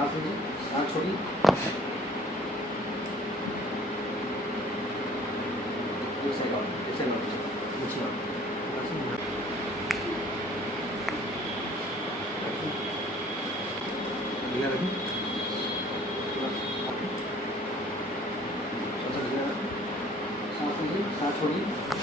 सांस लीजिए, सांस छोड़िए। एक साइड और, एक साइड और, नीचे और। ढीला रखिए, सांस लीजिए, सांस छोड़िए।